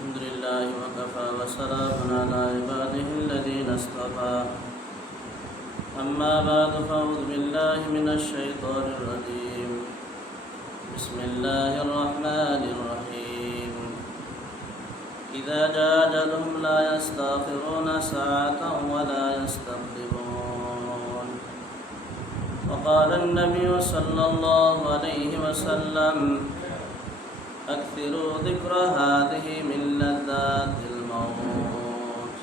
الحمد لله وكفى وسلام على عباده الذين اصطفى أما بعد فأعوذ بالله من الشيطان الرجيم بسم الله الرحمن الرحيم إذا جاء أجلهم لا يستأخرون ساعة ولا يستقدمون وقال النبي صلى الله عليه وسلم أكثروا ذكر هذه من لذات الموت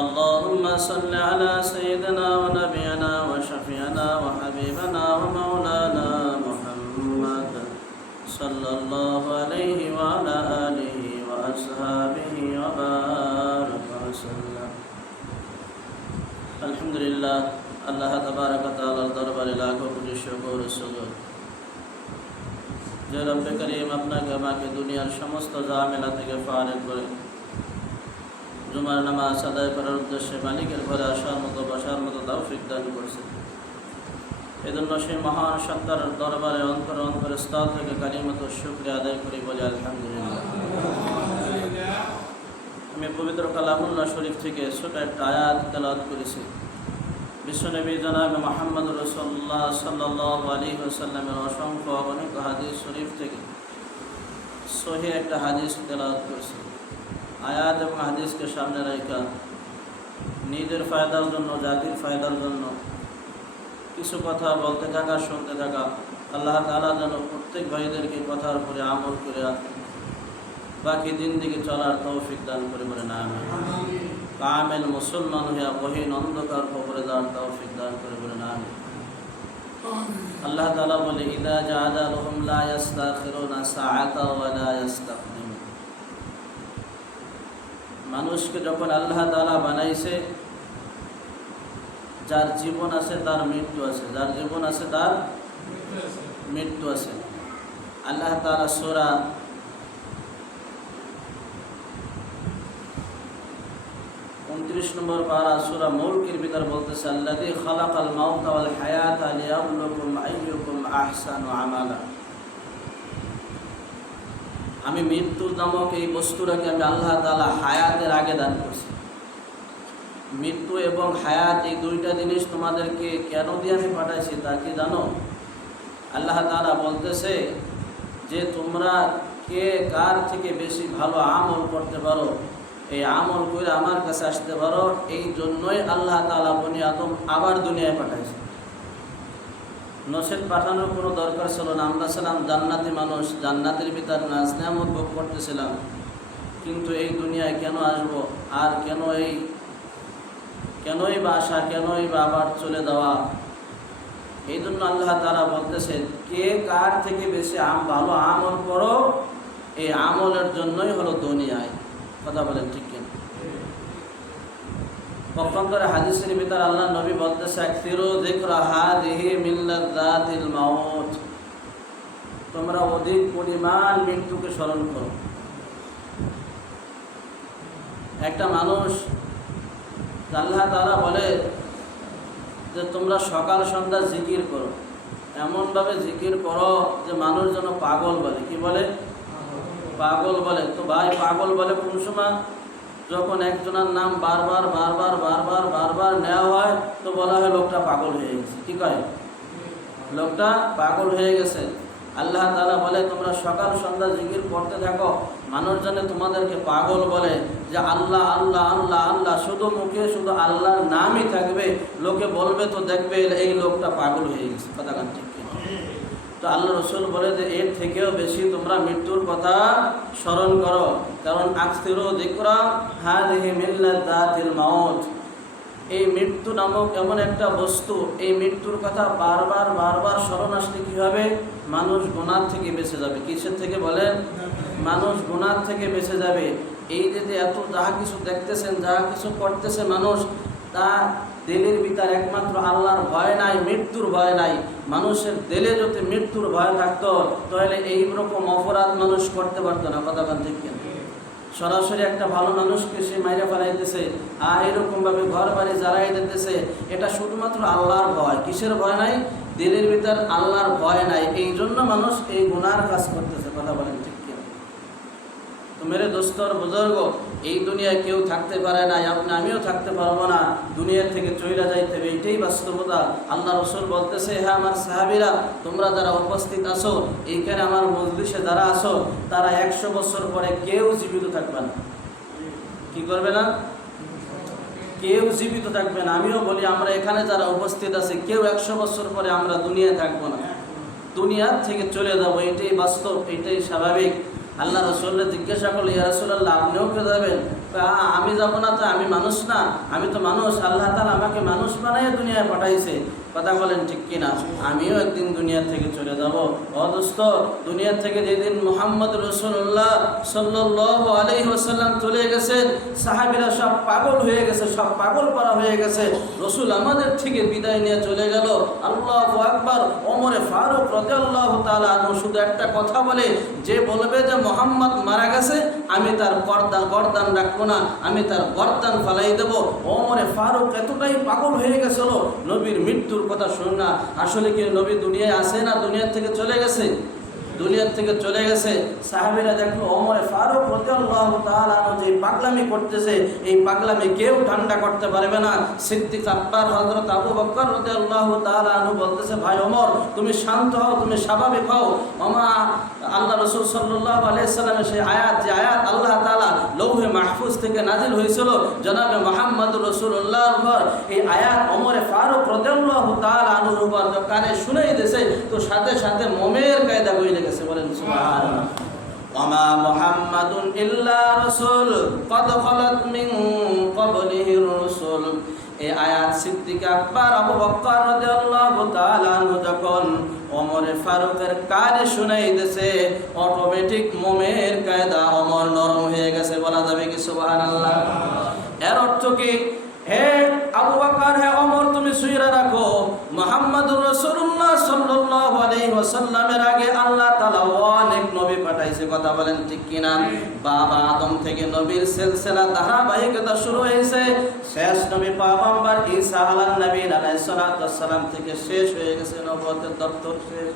اللهم صل على سيدنا ونبينا وشفيعنا وحبيبنا ومولانا محمد صلى الله عليه وعلى آله وأصحابه وبارك وسلم الحمد لله الله تبارك وتعالى দরবারে লাখো কোটি শুকর ও সুজুদ যে রব্বে করিম আপনাকে আমাকে দুনিয়ার সমস্ত ঝামেলা থেকে ফারেক করে জুমার নামাজ আদায় করার উদ্দেশ্যে মালিকের ঘরে আসার মতো বসার মতো তৌফিক দান করছেন। এজন্য সেই মহান সত্তার দরবারে অন্তরে স্তর থেকে কালিমাত শুকরিয়া আদায় করি বলে আলহামদুলিল্লাহ। আমি পবিত্র কালামুল্লাহ শরীফ থেকে ছোট একটা আয়াত তেলাওয়াত করেছি। বিশ্বনবী জনাব মুহাম্মদ রাসূলুল্লাহ সাল্লাল্লাহু আলাইহি ওয়াসাল্লামের অসংখ্য অগণিত হাদিস শরীফ থেকে সহিহ একটা হাদিস তেলাওয়াত করেছি। আয়াত এবং হাদিসকে সামনে রেখে নিজের ফায়দার জন্য, জাতির ফায়দার জন্য কিছু কথা বলতে থাকা, শুনতে থাকা। আল্লাহ তাআলা যেন প্রত্যেক ভাইদেরকে কথার উপরে আমল করে বাকি দিন দিকে চলার তৌফিক দান করে বলে না আমিন। কামেল মুসলমান হইয়া বহিন অন্ধকার কবরে যাওয়ার তৌফিক দান করে বলে না আমিন। আল্লাহ তাআলা বলে ইযা জাআ আজালুহুম লা ইস্তাখিরুনা সাআতা ওয়া লা ইস্তাকদিমুন। মানুষকে যখন আল্লাহ তাআলা বানাইছে, যার জীবন আছে তার মৃত্যু আছে, যার জীবন আছে তার মৃত্যু আছে। আল্লাহ তাআলা সূরা 29 নম্বর পারা সূরা মুলকের ভিতর বলতেছে আল্লাযী খালাকাল মাউতা ওয়াল হায়াতা লিয়াবলুকুম আইয়ুকুম আহসানু আমালা। আমি মৃত্যু নামক এই বস্তুটাকে আমি আল্লাহ তাআলা হায়াতের আগে দান করছি। মৃত্যু এবং হায়াত এই দুইটা জিনিস তোমাদেরকে কেন দিয়ে আমি পাঠাইছি তা কি জানো? আল্লাহ তাআলা বলতেছে যে তোমরা কে কার থেকে বেশি ভালো আমল করতে পারো, এই আমল করে আমার কাছে আসতে পারো। এই জন্যই আল্লাহ তাআলা বনি আদম আবার দুনিয়ায় পাঠাইছে। নসেদ পাঠানোর কোনো দরকার ছিল না। আমরা ছিলাম জান্নাতি মানুষ, জান্নাতের ভিতর নাজ নেয়ামত ভোগ করতেছিলাম। কিন্তু এই দুনিয়ায় কেন আসবো, আর কেনই বা আসা, কেনই বা আবার চলে যাওয়া? এই জন্য আল্লাহ তাআলা বলতেছে কে কার থেকে বেশি ভালো আমল করো, এই আমলের জন্যই হলো দুনিয়ায়। কথা বলেন ঠিক কিনা? পক্ষান্তরে হাদিসের ভিতর আল্লাহ নবী বলতেছে আকসিরু যিকরা হাযিহি মিন লাযাতিল মাউত। তোমরা অধিক পরিমাণ মৃত্যুকে স্মরণ করো। একটা মানুষ, আল্লাহ তাআলা বলে যে তোমরা সকাল সন্ধ্যা জিকির করো, এমনভাবে জিকির করো যে মানুষ যেন পাগল বলে। কি বলে? পাগল বলে। তো ভাই পাগল বলে কোন সময়? যখন একজনের নাম বারবার বারবার বারবার বারবার নেওয়া হয় তো বলা হয় লোকটা পাগল হয়ে গেছে। কি কয়? লোকটা পাগল হয়ে গেছে। আল্লাহ তাআলা বলে তোমরা সকাল সন্ধ্যা জিকির করতে থাকো, মানুষ জানে তোমাদেরকে পাগল বলে যে আল্লাহ আল্লাহ আল্লাহ আল্লাহ, শুধু মুখে শুধু আল্লাহর নামই থাকবে, লোকে বলবে তো দেখবে এই লোকটা পাগল হয়ে গেছে। কথা গান ঠিক। তো আল্লাহ রসুল বলে যে এর থেকেও বেশি তোমরা মৃত্যুর কথা স্মরণ করো, কারণ আকসিরু যিকরা হাযিহি মিন লাযাতিল মাউত। এই মৃত্যু নামক এমন একটা বস্তু, এই মৃত্যুর কথা বারবার বারবার স্মরণ আসলে কী হবে? মানুষ গুনাহ থেকে বেঁচে যাবে। কিসের থেকে বলেন? মানুষ গুনাহ থেকে বেঁচে যাবে। এই যে এত যাহা কিছু দেখতেছেন, যাহা কিছু করতেছে মানুষ, তা দিলের ভিতর একমাত্র আল্লাহর ভয় নাই, মৃত্যুর ভয় নাই। মানুষের দিলে যদি মৃত্যুর ভয় থাকতো তাহলে এইরকম অপরাধ মানুষ করতে পারতো না। কথা বলতে ঠিক। সরাসরি একটা ভালো মানুষকে সে মাইরে ফেলাইতেছে, আর এরকমভাবে ঘর বাড়ি জ্বালাই দিতেছে, এটা শুধুমাত্র আল্লাহর ভয়। কিসের ভয় নাই? দিলের ভিতর আল্লাহর ভয় নাই। এই জন্য মানুষ এই গুনার কাজ করতেছে। কথা বলেন ঠিক কিনা? তো মেরে দোস্তর বুজুর্গ, এই দুনিয়ায় কেউ থাকতে পারে না, আমিও থাকতে পারবো না, দুনিয়ার থেকে চলে যাইতে হবে, এইটাই বাস্তবতা। আল্লাহ রসুল বলতেছে, হ্যাঁ আমার সাহাবীরা, তোমরা যারা উপস্থিত আছো এইখানে আমার মজলিসে যারা আছো, তারা 100 বছর পরে কেউ জীবিত থাকবে না। কি করবে না? কেউ জীবিত থাকবে না। আমিও বলি, আমরা এখানে যারা উপস্থিত আছি কেউ 100 বছর পরে আমরা দুনিয়ায় থাকবো না, দুনিয়ার থেকে চলে যাবো, এটাই বাস্তব, এটাই স্বাভাবিক। আল্লাহ রসুল্লাহ জিজ্ঞাসা করলে, ইয়া রাসূলুল্লাহ আপনিও কে যাবেন? আমি যাব না তো, আমি মানুষ না? আমি তো মানুষ, আল্লাহ তাআলা আমাকে মানুষ বানায় দুনিয়ায় পাঠাইছে। কথা বলেন ঠিক কিনা? আমিও একদিন দুনিয়া থেকে চলে যাব। ও দোস্ত, দুনিয়া থেকে যেদিন মুহাম্মদ রাসূলুল্লাহ সাল্লাল্লাহু আলাইহি ওয়াসাল্লাম চলে গেছেন, সাহাবীরা সব পাগল হয়ে গেছে, সব পাগল পারা হয়ে গেছে। রসুল আমাদের থেকে বিদায় নিয়ে চলে গেল। আল্লাহু আকবার। ওমরে ফারুক রাদিয়াল্লাহু তাআলা আনহু শুধু একটা কথা বলে, যে বলবে যে মুহাম্মদ মারা গেছে, আমি তার গর্দান রাখবো না, আমি তার গর্দান ফালাই দেব। ওমরে ফারুক এতটাই পাগল হয়ে গেছিল নবীর মৃত্যুর কথা শুনে না। আসলে কি নবী দুনিয়ায় আছে না দুনিয়ার থেকে চলে গেছে? দুনিয়ার থেকে চলে গেছে। সাহাবীরা দেখলো ওমরে ফারুক রাদিয়াল্লাহু তাআলা যে পাগলামি করতেছে, এই পাগলামি কেউ ঠান্ডা করতে পারবে না। সিদ্দিক আকবর হযরত আবু বকর রাদিয়াল্লাহু তাআলা আনহু বলতেছে, ভাই ওমর তুমি শান্ত হও, তুমি স্বাভাবিক হও। আল্লাহ রাসূল সাল্লাল্লাহু আলাইহি সাল্লামের সেই আয়াত, যে আয়াত আল্লাহ তাআলা লৌহে মাহফুজ থেকে নাজিল হয়েছিল জনাবে মুহাম্মদুর রাসূলুল্লাহর উপর, এই আয়াত ওমরে ফারুক রাদিয়াল্লাহু তাআলা আনহুর উপর কানে শুনাই দিয়েছে, তো সাথে সাথে মোমের কায়দা বইলে গেছে। বলেন সুবহানাল্লাহ। ওয়ামা মুহাম্মাদুন ইল্লা রাসূল ক্বাদ খালাত মিন ক্বাবলিহির রাসূল। এই আয়াত সিদ্দিক আকবর আবু বকর রাদিয়াল্লাহু তাআলা আনহু যখন ওমরে ফারুকের কানে শুনাই দিয়েছে, অটোমেটিক মোমের কায়দা ওমর নরম হয়ে গেছে। বলা যাবে কি সুবহানাল্লাহ? এর অর্থ কি? হে আবু বকর, হে ওমর, তুমি শুইরা রাখো, মুহাম্মদুর রাসূলুল্লাহ সাল্লাল্লাহু আলাইহি ওয়াসাল্লামের আগে আল্লাহ তাআলা অনেক নবী পাঠাইছে। কথা বলেন ঠিক কিনা? বাবা আদম থেকে নবীর সিলসিলা ধারাবাহিকতা শুরু হয়েছে। শেষ নবী পয়গম্বর ঈসা আলাইহিস সালাম থেকে শেষ হয়ে গেছে, নবুয়তের দপ্তর শেষ,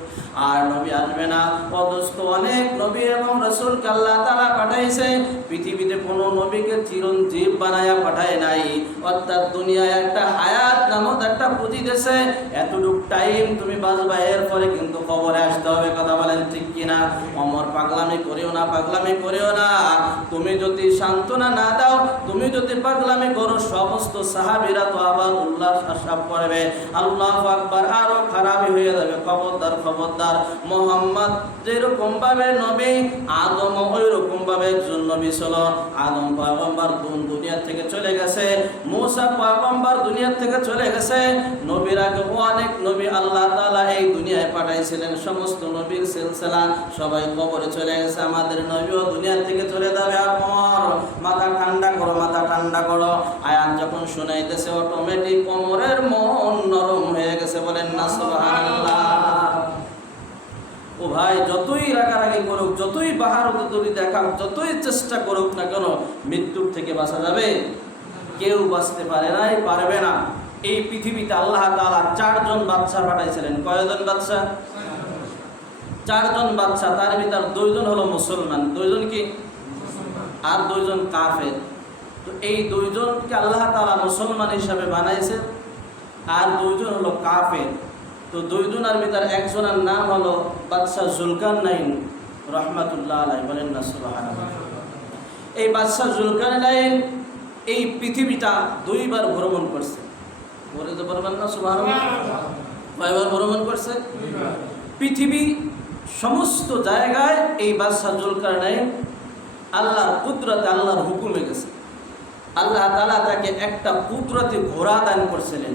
আর নবী আসবে না। ও দোস্ত, অনেক নবী এবং রাসূলকে আল্লাহ তাআলা পাঠাইছে, পৃথিবীতে কোনো নবীকে চিরঞ্জীব বানায়া পাঠায় নাই। অর্থাৎ দুনিয়ায় একটা হায়াত নামক একটা পুঁজি দিয়েছে, এতটুক টাইম তুমি বাঁচবা, এরপরে কিন্তু কবরে আসতে হবে। কথা বলেন ঠিক কিনা? ওমর পাগলামি করিও না, পাগলামি করিও না। তুমি যদি সান্ত্বনা না দাও, তুমি যদি পাগলামি করো, সমস্ত সাহাবীরা তো আবার উল্লাস আশাব করবে, আল্লাহু আকবার, আরো খারাপই হয়ে যাবে। খবরদার, খবরদার। মুহাম্মদ যেরকম ভাবে নবী, আদম ওই রকম ভাবে একজন নবী ছিল। আদম পয়গম্বর দুনিয়া থেকে চলে গেছে, মুসা পয়গম্বর দুনিয়া থেকে চলে গেছে। নবীর আগে অনেক নবী আল্লাহ তাআলা এই দুনিয়ায় পাঠাইছিলেন, সমস্ত নবীর সিলসিলা সবাই কবরে চলে গেছে। আমাদের নবীও দুনিয়া থেকে চলে যাবে। ওমর মাথা ঠান্ডা করো, মাথা ঠান্ডা করো। আয়াত যখন শুনাইতেছে, অটোমেটিক ওমরের মন নরম হয়ে গেছে। বলেন না সুবহানাল্লাহ? ও ভাই, যতই রাগারাগি করুক, যতই বাহাদুরি দেখাক, যতই চেষ্টা করুক না কেন, মৃত্যুর থেকে বাঁচা যাবে? কেউ বাঁচতে পারে নাই, পারবে না। এই পৃথিবীতে আল্লাহ তাআলা 4 জন বাদশা পাঠাইছিলেন। কয়জন বাদশা? 4 জন বাদশা। তার ভিতর 2 জন হলো মুসলমান, 2 জন কি? আর 2 জন কাফের। তো এই 2 জনকে আল্লাহ তাআলা মুসলমান হিসাবে বানাইছে, আর 2 জন হলো কাফের। তো 2 জনের ভিতর একজনের নাম হলো বাদশা জুলকারনাইন রাহমাতুল্লাহ আলাইহি। বলেন না সুবহানাল্লাহ? এই বাদশা জুলকারনাইন এই পৃথিবীটা 2 বার ভ্রমণ করছে। বলে তো বলবেন না সুবহানাল্লাহ? কয়বার ভ্রমণ করছে? 2 বার। পৃথিবী সমস্ত জায়গায় এই বাদশা জুলকারনাইন আল্লাহর কুদরতে, আল্লাহর হুকুমে গেছে। আল্লাহ তাআলা তাকে একটা কুদরতি ঘোড়া দান করছিলেন,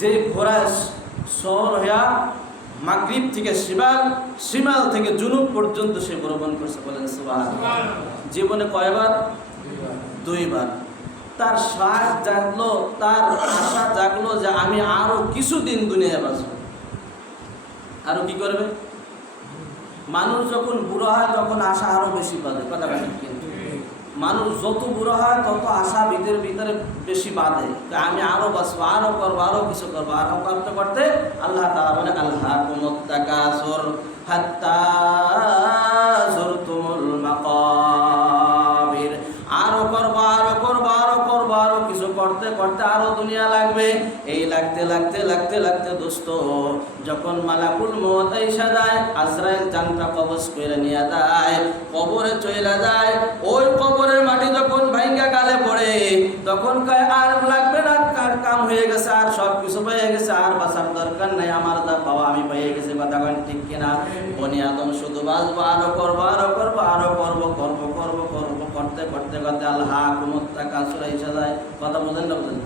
যে ঘোড়া শহর হইয়া মাগরিব থেকে শিমাল, শিমাল থেকে জুনুব পর্যন্ত সে ভ্রমণ করছে। বলেন সুবহানাল্লাহ? জীবনে কয়বার? 2 বার। তার সাজ জাগলো, তার আশা জাগলো যে আমি আরো কিছুদিন দুনিয়ায় বাঁচব। আরো কি করবে? মানুষ যখন বুড়ো হয় তখন আশা আরো বেশি বাঁধে। কথা বলেন? কিন্তু মানুষ যত বুড়ো হয় তত আশা ভিতরে ভিতরে বেশি বাঁধে, আমি আরো বাঁচবো, আরো করবো, আরো কিছু করবো। আরো করতে করতে আল্লাহ তাআলা বলে, আলহাকুমুত তাকাসুর হাত্তা যুরতুমুল মাকাবির। লাগতে লাগতে লাগতে লাগতে দোস্ত যখন মালাকুল মউত আইসা যায়, আজরাইল জানটা কবজ করে নিয়ে যায়, কবরে চলে যায়। ওই কবরের মাটি যখন ভাঙ্গা গালে পড়ে তখন কয় আর লাগবে না, কাম হয়ে গেছে, আর সব কিছু পেয়ে গেছে, আর বাঁচার দরকার নাই, আমার যা পাওয়া আমি পেয়ে গেছি। কথা কন ঠিক কিনা? বনি আদম শুধু বাঁচবো, আরো করবো আরো করবো আরো করবো করবো করবো করবো করতে করতে করতে আল্লাহ কুমত্তা কাজরা এসে যায়। কথা বোঝেন না? বোঝেন?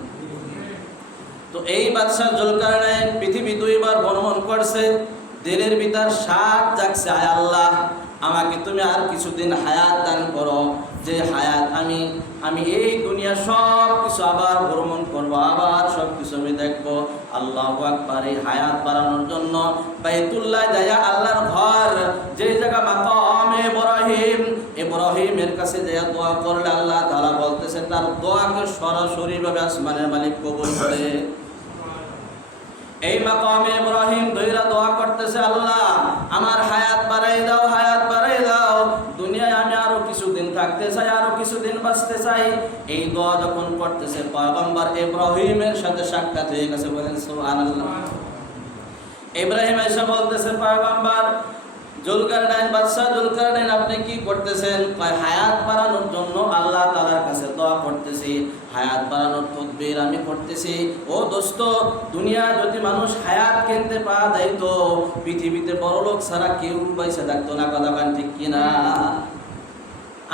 তো এই বাদশাহ জুলকারনাইন পৃথিবী 2 বার ভ্রমণ করছে, দিলের ভিতর সাত জাগছে, আয় আল্লাহ আমাকে তুমি আর কিছুদিন হায়াত দান করো, যে হায়াত আমি এই দুনিয়া সব কিছু আবার ভ্রমণ করবো, আবার সব কিছু আমি দেখবো। আল্লাহু আকবার। এই হায়াত বাড়ানোর জন্য বাইতুল্লাহ যায়া আল্লাহর ঘর, যে জায়গা মাকামে ইব্রাহিমের কাছে যায়া দোয়া করলে আল্লাহ তাআলা বলতেছে তার দোয়াকে সরাসরি ভাবে আসমানের মালিক কবুল করে। এই মাকামে ইব্রাহিম দইরা দোয়া করতেছে, আল্লাহ আমার হায়াত বাড়াই দাও, হায়াত বাড়াই দাও, দুনিয়ায় আমি আরো কিছুদিন থাকতে চাই, আরো কিছুদিন বাঁচতে চাই। এই দোয়া যখন করতেছে পয়গম্বর ইব্রাহিমের সাথে সাক্ষাৎ হয়ে গেছে। বলেন সুবহানাল্লাহ। ইব্রাহিম এসে বলতেছে, পয়গম্বর জুলকারনাইন, বাদশাহ জুলকারনাইন আপনি কি করতেছেন? কয় হায়াত বাড়ানোর জন্য আল্লাহ তাআলার কাছে দোয়া করতেছি, হায়াত বাড়ানোর তদবির আমি করতেছি। ও দোস্ত, দুনিয়া যদি মানুষ হায়াত কিনতে পাওয়া যাইতো, পৃথিবীতে বড় লোক ছাড়া কেউ পয়সা থাকতো না। কথা বলেন ঠিক কিনা?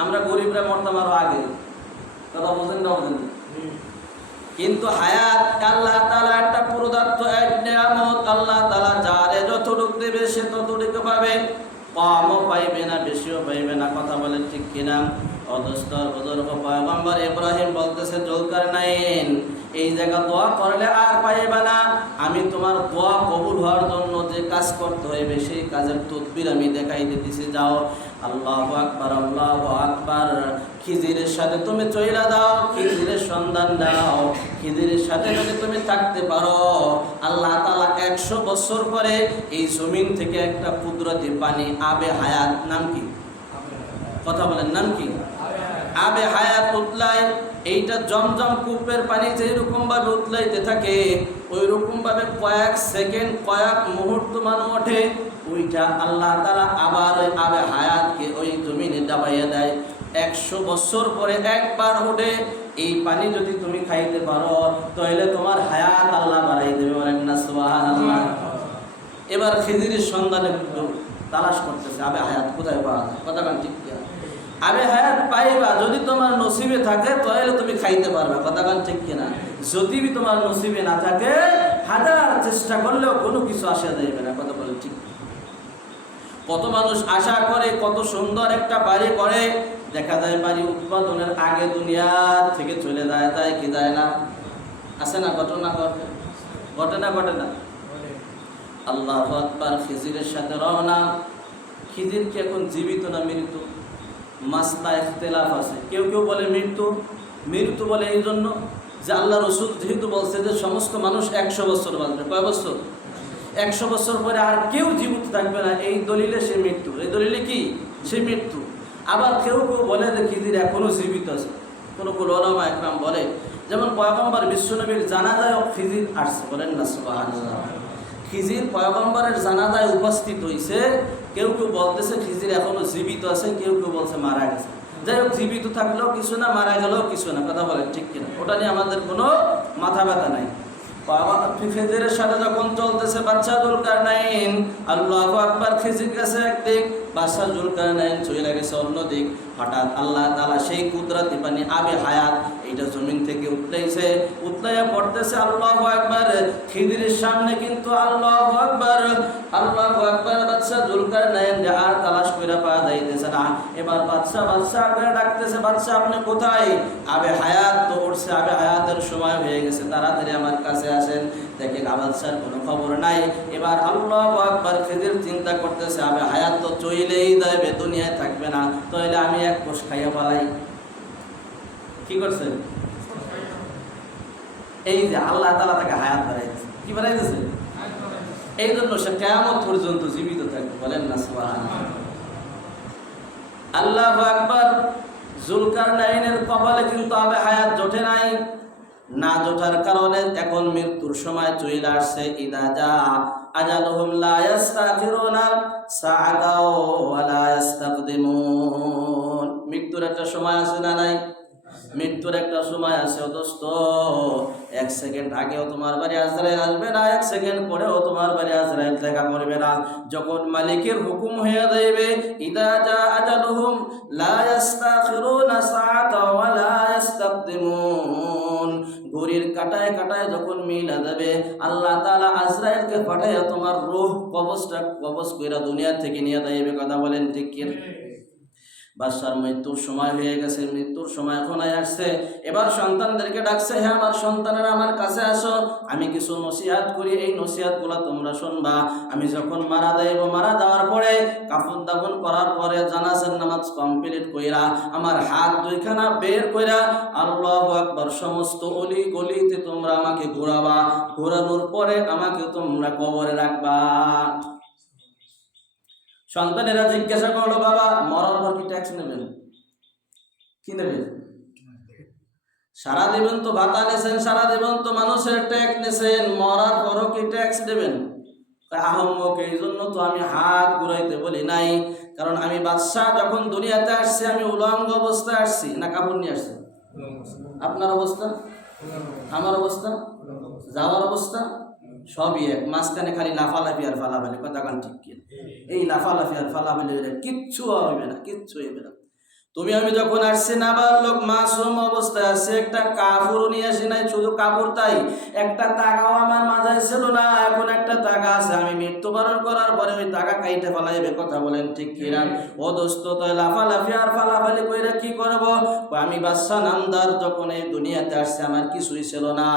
আমরা গরিবরা মরতাম আরো আগে। কথা বোঝেন না? বোঝেন? কিন্তু হায়াত আল্লাহ তাআলা একটা প্রদত্ত এক নিয়ামত। আল্লাহ তাআলা যারে যতটুকু দেবে সে ততটুকু পাবে, কমও পাইবে না, বেশিও পাইবে না। কথা বলেন ঠিক কিনা? অদস্তর বুজুর্গ পয়গম্বর ইব্রাহিম বলতেছে, জুলকারনাইন এই জায়গা দোয়া করলে আর পাইবে না, আমি তোমার দোয়া কবুল হওয়ার জন্য যে কাজ করতে হইবে সেই কাজের তদবির আমি দেখাই দিতেছি, যাও। আল্লাহু আকবার, আল্লাহু আকবার। খিজিরের সাথে তুমি চইলা দাও, খিজিরের সন্ধান দাও, খিজিরের সাথে যদি তুমি থাকতে পারো, আল্লাহ তাআলা 100 বছর পরে এই জমিন থেকে একটা কুদরতি পানি আবে হায়াত, নাম কি? কথা বলেন, নাম কি? আবে হায়াত উতলায়। এইটা জমজম কূপের পানি যেরকম ভাবে উতলাইতে থাকে, ওই রকম ভাবে কয়েক সেকেন্ড কয়েক মুহূর্ত মানুষ ওঠে, ওইটা আল্লাহ তাআলা আবার ওই আবে হায়াতকে ওই জমিনে ডাবাইয়া দেয়। 100 বছর পরে একবার ওঠে। এই পানি যদি তুমি খাইতে পারো তাহলে তোমার হায়াত আল্লাহ বাড়াই দেবে। বলেন না সুবহানাল্লাহ। এবার খিজিরের সন্ধানে তালাশ করতেছে, আবে হায়াত কোথায় পাওয়া যায়? কথা বলেন ঠিক কিনা? আবে হায়াত পাইবা যদি তোমার নসিবে থাকে তাহলে তুমি খাইতে পারবে। কথা বলেন ঠিক কিনা? যদি তোমার নসিবে না থাকে, হাজার চেষ্টা করলেও কোনো কিছু আসা যাবে না। কথা বলেন ঠিক? কত মানুষ আশা করে, কত সুন্দর একটা বাড়ি করে, দেখা যায় বাড়ি উৎপাদনের আগে দুনিয়া থেকে চলে যায় কি যায় না? আছে না? ঘটনা ঘটে, ঘটে না? ঘটে না? আল্লাহু আকবার। খিজিরের সাথে রওনা। খিজির কি এখন জীবিত না মৃত? মাসলা ইখতিলাফ আছে। কেউ কেউ বলে মৃত্যু। মৃত্যু বলে এই জন্য যে আল্লাহ রসুল যেহেতু বলছে যে সমস্ত মানুষ 100 বছর বাঁচবে। কয় বছর? 100 বছর পরে আর কেউ জীবিত থাকবে না, এই দলিলে সে মৃত্যু। এই দলিলে কি? সে মৃত্যু। আবার কেউ কেউ বলে যে খিজির এখনো জীবিত আছে। কোনো উলামা একরাম বলে, যেমন পয়গম্বর বিশ্বনবীর জানাজায় খিজির আসছে। বলেন না সুবহানাল্লাহ। খিজির পয়গম্বরের জানাজায় উপস্থিত হয়েছে। কেউ কেউ বলতেছে খিজির এখনো জীবিত আছে, কেউ কেউ বলছে মারা গেছে। যাই হোক, জীবিত থাকলেও কিছু না, মারা গেলেও কিছু না। কথা বলেন ঠিক কিনা? ওটা নিয়ে আমাদের কোনো মাথা ব্যথা নাই। খিজিরের সাথে যখন চলতেছে বাদশাহ জুলকারনাইন, আল্লাহু আকবার, খিজির গেছে একদিক, বাদশাহ জুলকারনাইন চলে গেছে অন্যদিক। হঠাৎ আল্লাহ তাআলা সেই কুদরতি পানি আবে হায়াত এইটা জমিন থেকে উঠলেইছে, উঠলাইয়া পড়তেছে। আল্লাহু আকবার। খিজিরের সামনে কিন্তু আল্লাহু আকবার, আল্লাহু আকবার। বাদশাহ জুলকারনাইন আর তালাশ করে পাওয়া যাইতেছে না। এবার বাদশাহ করে ডাকতেছে, বাদশাহ আপনি কোথায়? আবে হায়াত তো উঠছে, আবে হায়াতের সময় হয়ে গেছে, তাড়াতাড়ি আমার কাছে আসেন। দেখেন বাদশার কোনো খবর নাই। এবার আল্লাহু আকবার। খিজির চিন্তা করতেছে, আবে হায়াত তো চইলেই যাবে, দুনিয়ায় থাকবে না, তাহলে আমি এক কোষ খাইয়া পালাই। কি করছে? এই যে আল্লাহ তাআলা তাকে হায়াত বাড়াইছে। কি বাড়াইছে? এই জন্য সে কিয়ামত পর্যন্ত জীবিত থাকবে। বলেন না সুবহানাল্লাহ। আল্লাহু আকবার। জুলকারনাইনের কপালে কিন্তু আবে হায়াত জোটে নাই। না জোটার কারণে এখন মৃত্যুর সময় চলে আসছে। ইদা জা আজালুহুম লা ইস্তাখিরুনা সাআতাও ওয়া লা ইস্তাকদিমুন। মৃত্যুর একটা সময় আছে না নাই? মৃত্যুর একটা সময় আছে দোস্ত। 1 সেকেন্ড আগেও তোমার বাড়ি আজরাইল আসবে না, 1 সেকেন্ড পরেও তোমার বাড়ি আজরাইল দেখা করবে না। যখন মালিকের হুকুম হয়ে যাবে, ইদা জা আজালুহুম লা ইস্তাখিরুনা সাআতা ওয়া লা ইস্তাকদিমুন। ঘড়ির কাটায় কাটায় যখন মিলা যাবে, আল্লাহ তাআলা আজরাইলকে পাঠাইয়া তোমার রূহ কবজ কইরা দুনিয়া থেকে নিয়ে যাইবে। কথা বলেন ঠিক কি? বাদশার মৃত্যুর সময় হয়ে গেছে, মৃত্যুর সময় এখন আসছে। এবার সন্তানদেরকে ডাকছে, হ্যাঁ আমার সন্তানেরা আমার কাছে আসো, আমি কিছু নসিহাত করি, এই নসিহাতগুলো তোমরা শুনবা। আমি যখন মারা যাইব, মারা যাওয়ার পরে কাফন দাফন করার পরে জানাজার নামাজ কমপ্লিট কইরা আমার হাত দুইখানা বের কইরা আল্লাহু আকবার সমস্ত অলি গলিতে তোমরা আমাকে ঘোরাবা, ঘোরানোর পরে আমাকে তোমরা কবরে রাখবা। সন্তানেরা জিজ্ঞাসা করলো, বাবা মরার পর কি ট্যাক্স নেবেন? কি নেবেন? সারা জীবন তো ভাতা নেছেন, সারা জীবন তো মানুষের ট্যাক্স নেছেন, মরার পরও কি ট্যাক্স দেবেন? আহম্মক, এই জন্য তো আমি হাত ঘুরাইতে বলি নাই, কারণ আমি বাদশাহ যখন দুনিয়াতে আসছি আমি উলঙ্গ অবস্থায় আসছি না কাপড় নিয়ে আসছি? আপনার অবস্থা, আমার অবস্থা, যাওয়ার অবস্থা সবই এক, মাঝখানে খালি লাফালাফি আর ফালাফালি। কথা কান ঠিক কি? এই লাফালাফি আর ফালাফালি কিচ্ছু হইবে না, কিচ্ছু হইবে না। তুমি আমি যখন আসছি নাবালক মাসুম অবস্থায় আসছে, একটা কাপড় নিয়ে আসি নাই, শুধু কাপড় তাই, একটা টাকাও আমার মাথায় ছিল না। এখন একটা টাকা আছে, আমি মৃত্যুবরণ করার পরে ওই টাকা কাইটে ফেলাইবে। কথা বলেন ঠিক কিনা? ও দোস্ত, তাই লাফালাফি আর ফালাফালি কইরা কি করব? আমি বাদশাহ নামদার যখন এই দুনিয়াতে আসছে আমার কিছুই ছিল না।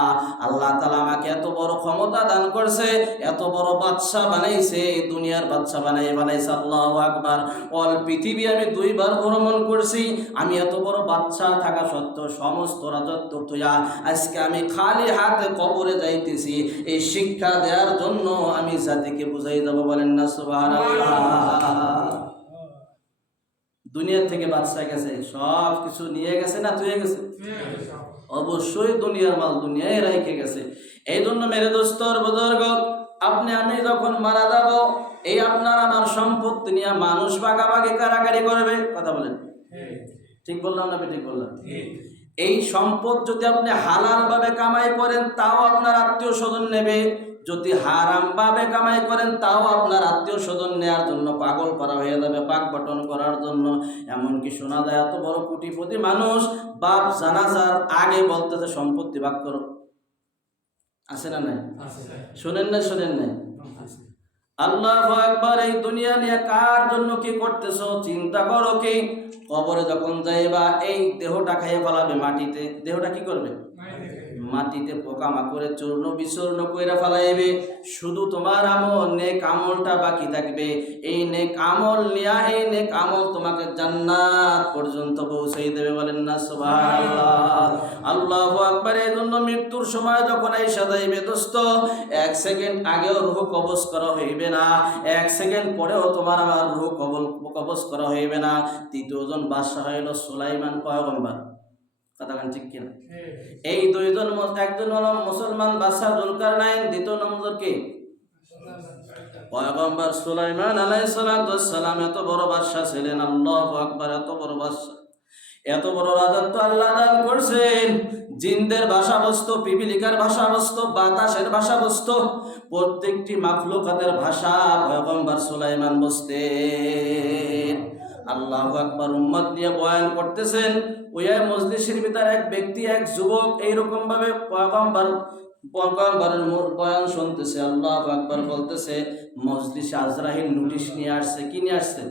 আল্লাহ তাআলা আমাকে এত বড় ক্ষমতা দান করছে, এত বড় বাদশাহ বানাইছে, এই দুনিয়ার বাদশাহ বানাইছে। আল্লাহু আকবার। অল পৃথিবী আমি 2 বার ভ্রমণ করছি। আমি এত বড় বাদশাহ থাকা সত্ত্বেও সমস্ত রাজত্ব তুইয়া আজকে আমি খালি হাতে কবরে যাইতেছি, এই শিক্ষা দেওয়ার জন্য আমি জাতিকে বুঝাই দেব। বলেন না সুবহানাল্লাহ। দুনিয়া থেকে বাদশাহ গেছে, সব কিছু নিয়ে গেছে না তুই গেছে? অবশ্যই দুনিয়ার মাল দুনিয়ায় রেখে গেছে। এই জন্য মেরে দোস্তর বুজুর্গ, আপনি আমি যখন মারা যাব, এই আপনার আমার সম্পত্তি নিয়ে মানুষ ভাগাভাগি কারাকারি করবে। কথা বলেন ঠিক বললাম না? ঠিক বললাম। এই সম্পদ যদি আপনি হালাল ভাবে কামাই করেন তাও আপনার আত্মীয় স্বজন নেবে, যদি হারাম ভাবে কামাই করেন তাও আপনার আত্মীয় স্বজন নেওয়ার জন্য পাগল করা হয়ে যাবে, পাক বটন করার জন্য। এমনকি শোনা যায় এত বড় কোটিপতি মানুষ বাপ জানাজার আগে বলতেছে সম্পত্তি ভাগ করো। আছে না নাই? শোনেন না? শোনেন নাই? আল্লাহু আকবার। এই দুনিয়া নিয়ে কার জন্য কি করতেছো চিন্তা করো। কি কবরে যখন যাইবা এই দেহটা খাইয়ে ফেলাবে মাটিতে। দেহটা কি করবে? মাটিতে পোকামাকড়ে চূর্ণ বিচূর্ণ কইরা ফেলাইবে। শুধু তোমার আমল, নেক আমলটা বাকি থাকবে। এই নেক আমল নিয়া, এই নেক আমল তোমাকে জান্নাত পর্যন্ত পৌঁছাই দেবে। বলেন না সুবহানাল্লাহ। আল্লাহু আকবার। এই জন্য মৃত্যুর সময় যখন আইসা যাইবে দোস্ত, 1 সেকেন্ড আগেও রূহ কবজ করা হইবে না, 1 সেকেন্ড পরেও তোমার আমার রূহ কবজ করা হইবে না। তৃতীয়জন বাদশা হইল সুলাইমান পয়গম্বর। কথা ঠিক কিনা? এই 2 জন, একজন হলো মুসলমান বাদশা যুলকারনাইন, দ্বিতীয় নম্বর কে? পয়গম্বর সুলাইমান আলাইহিস সালাম। এত বড় বাদশা ছিলেন। আল্লাহু আকবার। এত বড় বাদশা, এত বড় রাজত্ব আল্লাহ দান করছেন। জিনদের ভাষাবস্তু, পিপিলিকার ভাষাবস্তু, বাতাসের ভাষাবস্তু, প্রত্যেকটি মাখলুকাতের ভাষা পয়গম্বর সুলাইমান বুঝতেন। আল্লাহু আকবার। উম্মত নিয়ে বয়ান করতেছেন, ওই মজলিসের ভিতর এক ব্যক্তি, এক যুবক এইরকম ভাবে পয়গম্বরের বয়ান শুনতেছে। আল্লাহু আকবার বলতেছে, মজলিসে আজরাইল নোটিশ নিয়ে আসছে। কি নিয়ে আসছে?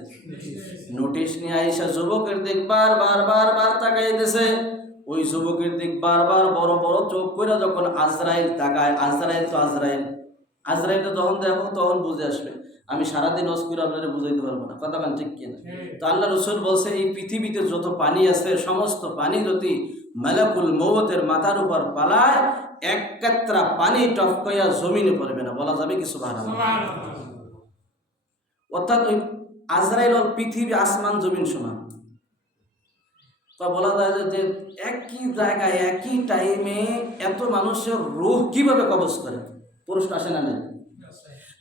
নোটিশ নিয়ে আইসা যুবকের দিক বারবার তাকাইতেছে। ওই যুবকের দিক বারবার বড় বড় চোখ করে যখন আজরাইল তাকায়, আজরাইলটা যখন দেখো তখন বুঝে আসবে। আমি সারাদিন ওয়াজ করে আপনাদের বুঝাইতে পারবো না। কথা ঠিক কিনা? তো আল্লাহ রাসূল বলছে, এই পৃথিবীতে যত পানি আছে সমস্ত পানি যদি মালাকুল মউতের মাথার উপর পালায়, 1 কাতরা পানি টপকাইয়া জমিনে পড়বে না। বলা যাবে কি সুবহানাল্লাহ? অর্থাৎ ওই আজরাইল পৃথিবী আসমান জমিন সমান। বলা যায় যে একই জায়গায় একই টাইমে এত মানুষের রূহ কিভাবে কবজ করে, প্রশ্ন আসে না? নেই।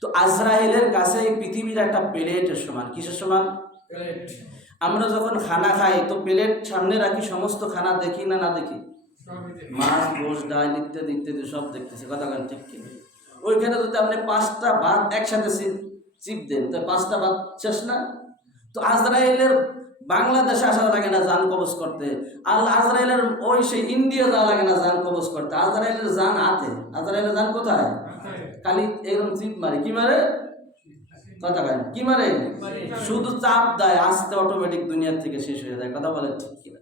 তো আজরাইলের কাছে এই পৃথিবীর একটা প্লেটের সমান। কিসের সমান? আমরা যখন খানা খাই তো প্লেট সামনে রাখি, সমস্ত খানা দেখি না দেখি? মাছ, গোশ, ডাল ইত্যাদি ইত্যাদি সব দেখতেছি, কথা বলেন ঠিক কি? ওইখানে যদি আপনি 5টা ভাত একসাথে চিপ দেন তো 5টা ভাত শেষ না? তো আজরাইলের বাংলাদেশে আসা লাগে না জান কবজ করতে, আর আজরাইলের ওই সেই ইন্ডিয়া যাওয়া লাগে না জান কবজ করতে। আজরাইলের জান হাতে। আজরাইলের জান কোথায়? খালি এরকম চিপ মারে। কি মারে? কথা বলেন কি মারে? শুধু চাপ দেয়, আস্তে অটোমেটিক দুনিয়ার থেকে শেষ হয়ে যায়। কথা বলেন ঠিক কিনা?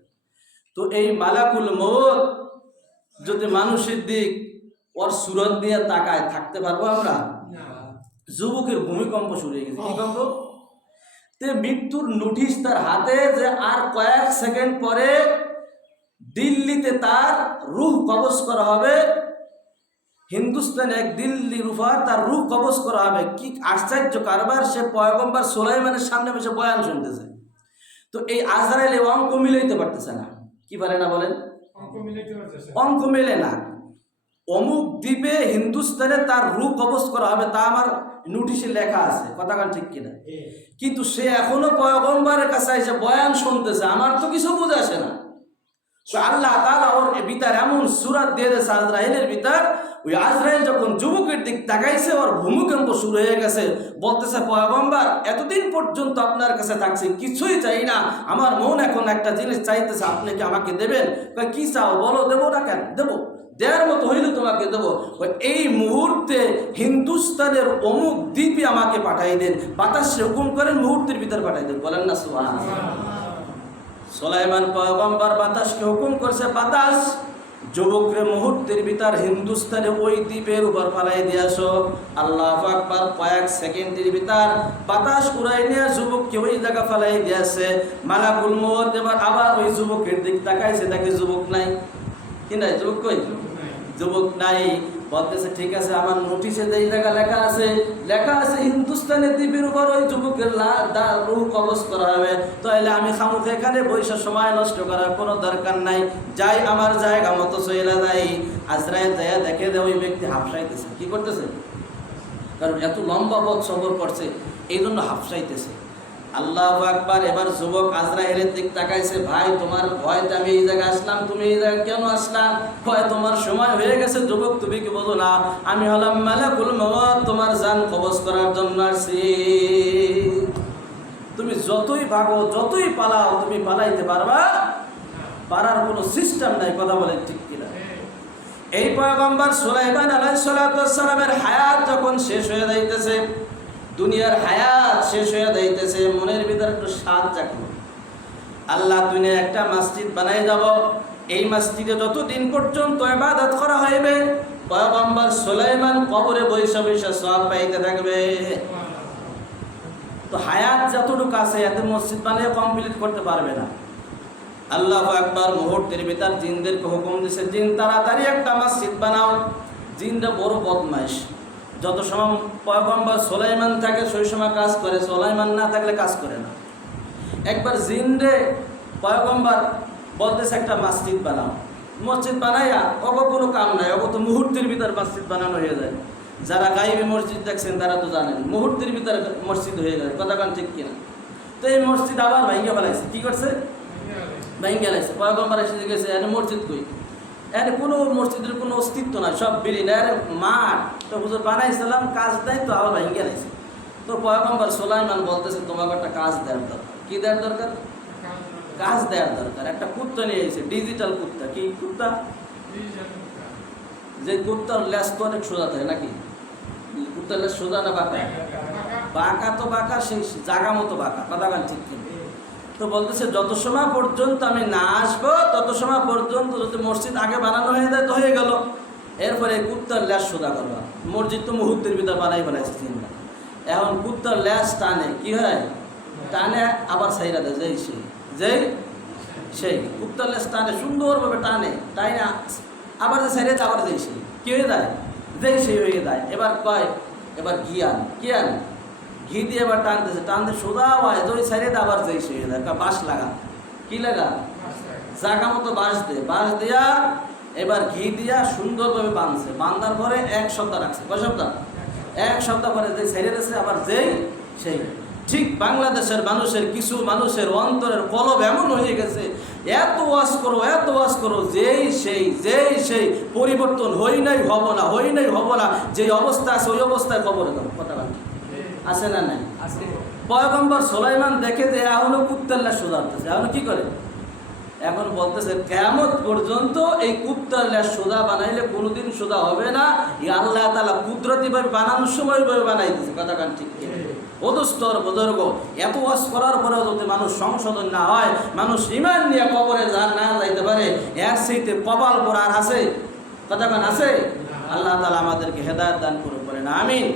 তো এই মালাকুল মউত যদি মানুষের দিক ওর সুরত দিয়ে তাকায়, থাকতে পারবো আমরা? যুবকের ভূমিকম্প শুরু হয়ে গেছে। কি কম্প? তে মৃত্যুর নোটিশ তার হাতে, যে আর কয়েক সেকেন্ড পরে দিল্লিতে তার রূহ কবজ করা হবে। হিন্দুস্তানে এক দিল্লি রূপা তার রূহ কবজ করা হবে। কি আশ্চর্য কারবার! সে পয়গম্বর সুলাইমানের সামনে বসে বয়ান শুনতেছে। তো এই আজরাইল অঙ্ক মিলাইতে পারতেছে না। কি পারে না বলেন? অঙ্ক মেলে না। অমুক দ্বীপে হিন্দুস্তানে তার রূহ কবজ করা হবে, তা আমার নোটিশে লেখা আছে। কথা কান ঠিক কিনা? কিন্তু সে এখনো পয়গম্বরের কাছে এসে বয়ান শুনতেছে। আমার তো কিছু বুঝে আসে না। আল্লাহ তাআলা ওর ভিতর এমন সূরাত দিয়ে দিয়েছে আজরাইলের ভিতর, ওই আজরাইল যখন যুবকের দিক তাকাইছে ওর ভূমিকম্প শুরু হয়ে গেছে। বলতেছে, পয়গম্বর এতদিন পর্যন্ত আপনার কাছে থাকছি, কিছুই চাই না, আমার মন এখন একটা জিনিস চাইতেছে, আপনি কি আমাকে দেবেন? কি চাও বলো, দেবো না কেন? দেবো, দেওয়ার মতো হইলে তোমাকে দেবো। এই মুহূর্তে হিন্দুস্তানের অমুক দ্বীপে আমাকে পাঠাই দেন। বাতাসে হুকুম করেন, মুহূর্তের ভিতর পাঠাই দেন। বলেন না সুবহানাল্লাহ। সুলাইমান পয়গম্বর বাতাসকে হুকুম করছে, বাতাস যুবকরে মুহূর্তের ভিতর হিন্দুস্তানে ওই দ্বীপের উপর ফালাই দিয়ে আসো। আল্লাহু আকবার। কয়েক সেকেন্ডের ভিতর বাতাস উড়াই নিয়ে যুবককে ওই জায়গা ফালাই দিয়েছে। মালাকুল মউত এবার আবার ওই যুবকের দিক তাকাইছে, দেখে যুবক নাই। কি নাই? যুবক কই? যুবক নাই। বলতেছে, ঠিক আছে, আমার নোটিশে যেই জায়গা লেখা আছে হিন্দুস্তানের দ্বীপের উপর ওই যুবকের রূহ কবজ করা হবে, তাহলে আমি খামুখে এখানে বসে সময় নষ্ট করার কোনো দরকার নাই, যাই আমার জায়গা মতো চলে যাই। আজরাইল যাইয়া দেখে যে ওই ব্যক্তি হাফসাইতেছে। কি করতেছে? কারণ এত লম্বা পথ সফর করছে, এই জন্য হাফসাইতেছে। আল্লাহু আকবার। এবার যুবক আজরাইলের দিক তাকাইছে, ভাই তোমার ভয়তে আমি এই জায়গায় আসলাম, তুমি এই জায়গায় কেন আসলা? ভয় তোমার সময় হয়ে গেছে। যুবক, তুমি কি বোঝো না আমি হলাম মালাকুল মউত, তোমার জান কবজ করার জন্য আসছি। তুমি যতই ভাগো, যতই পালাও, তুমি পালাইতে পারবা? পারার কোনো সিস্টেম নাই। কথা বলেন ঠিক কিনা? এই পয়গম্বর সুলাইমান আলাইহিস সালামের হায়াত যখন শেষ হয়ে যাইতেছে, দুনিয়ার হায়াত শেষ হয়ে যাইতেছে, মনের ভিতরে একটু স্বাদ জাগলো। আল্লাহ দুনিয়া একটা মসজিদ বানাই যাব, এই মসজিদে যতদিন পর্যন্ত ইবাদত করা হইবে পয়গম্বর সুলাইমান কবরে বসে বসে সওয়াব পাইতে থাকবে। তো হায়াত যতটুকু আছে এত মসজিদ বানিয়ে কমপ্লিট করতে পারবে না। আল্লাহু আকবার। মুহূর্তের ভিতর জিনদেরকে হুকুম দিয়েছে, জিন তাড়াতাড়ি একটা মসজিদ বানাও। জিনরা বড় বদমাইশ। যত সময় পয়গম্বর সুলাইমান থাকে সেই সময় কাজ করে, সুলাইমান না থাকলে কাজ করে না। একবার জিনরে পয়গম্বর বলতেছে একটা মসজিদ বানাও। মসজিদ বানাইয়া ওগো কোনো কাম নাই, ওগো তো মুহূর্তের ভিতর মসজিদ বানানো হয়ে যায়। যারা গায়েবী মসজিদ দেখছেন তারা তো জানেন, মুহূর্তের ভিতর মসজিদ হয়ে যায়। কথা কান ঠিক কিনা? তো এই মসজিদ আবার ভাঙ্গে ফেলাইছে। কি করছে? ভাঙ্গে ফেলাইছে। পয়গম্বর এসে গেছে, এনে মসজিদ কই? এর কোনো মসজিদের কোনো অস্তিত্ব নাই, সব বিলীন। এর মাঠ তো হুজুর বানাইছিলাম, কাজ দেয় তো আবার ভেঙে গেছে। তো পয়গম্বর সুলাইমান বলতেছে, তোমাকে একটা কাজ দেওয়ার দরকার। কি দেওয়ার দরকার? কাজ দেওয়ার দরকার। একটা কুত্তা নিয়ে এসেছে, ডিজিটাল কুত্তা। কি কুত্তা? যে কুত্তার লেজ তো অনেক সোজা থাকে নাকি? কুত্তার লেজ সোজা না বাঁকা? বাঁকা তো বাঁকা, সেই জায়গা মতো বাঁকা। কথা বলেন ঠিক কিনা? তো বলতেছে, যত সময় পর্যন্ত আমি না আসবো তত সময় পর্যন্ত যদি মসজিদ আগে বানানো হয়ে যায় তো হয়ে গেল, এরপরে কুত্তার ল্যাস সোজা করবা। মসজিদ তো মুহূর্তের ভিতর বানাই ফেলাইছে চিন্তা। এখন কুত্তার ল্যাস টানে, কি হয়? টানে আবার সাইরা দেয়, যেই সেই কুত্তার ল্যাস টানে, সুন্দরভাবে টানে, তাই না? আবার যে সাইরে আবার যেই সেই কি হয়ে যায়? যেই সেই হয়ে যায়। এবার কয়, এবার ঘি আন। কি আন? ঘি দিয়ে এবার টানতেছে, টানতে সোজা হয়, ওই সাইডে আবার যেই সে বাঁশ লাগা। কি লাগা? জাগা মতো বাঁশ দিয়া এবার ঘি দিয়া সুন্দরভাবে বাঁধছে, বাঁধার পরে 1 সপ্তাহ রাখছে। কয় সপ্তাহ? 1 সপ্তাহ পরে যে ছেড়ে দিয়েছে আবার যেই সেই। ঠিক বাংলাদেশের মানুষের কিছু মানুষের অন্তরের কলব এমন হয়ে গেছে, এত ওয়াজ করো যেই সেই পরিবর্তন হই নাই হব না, যে অবস্থা আছে ওই অবস্থায় খবরে দাও। কথা আছে না নাই? পয়গম্বর সুলাইমান দেখে যে এখনো কুত্তার লাশ সোজাতেছে, এখন কি করে? এখন বলতেছে কিয়ামত পর্যন্ত এই কুত্তার লাশ সোজা বানাইলে কোনোদিন সোজা হবে না। আল্লাহ তাআলা কুদরতিভাবে বানানোর সময় বানাই দিয়েছে। কথা কান ঠিক অদস্তর বুজুর্গ, এত ওয়াজ করার পরেও যদি মানুষ সংশোধন না হয়, মানুষ ঈমান নিয়ে কবরে না যাইতে পারে, এর চাইতে কপাল পড়া আর আছে? কথা কান আছে? আল্লাহ তাআলা আমাদেরকে হেদায়েত দান করুন, বলেন আমিন।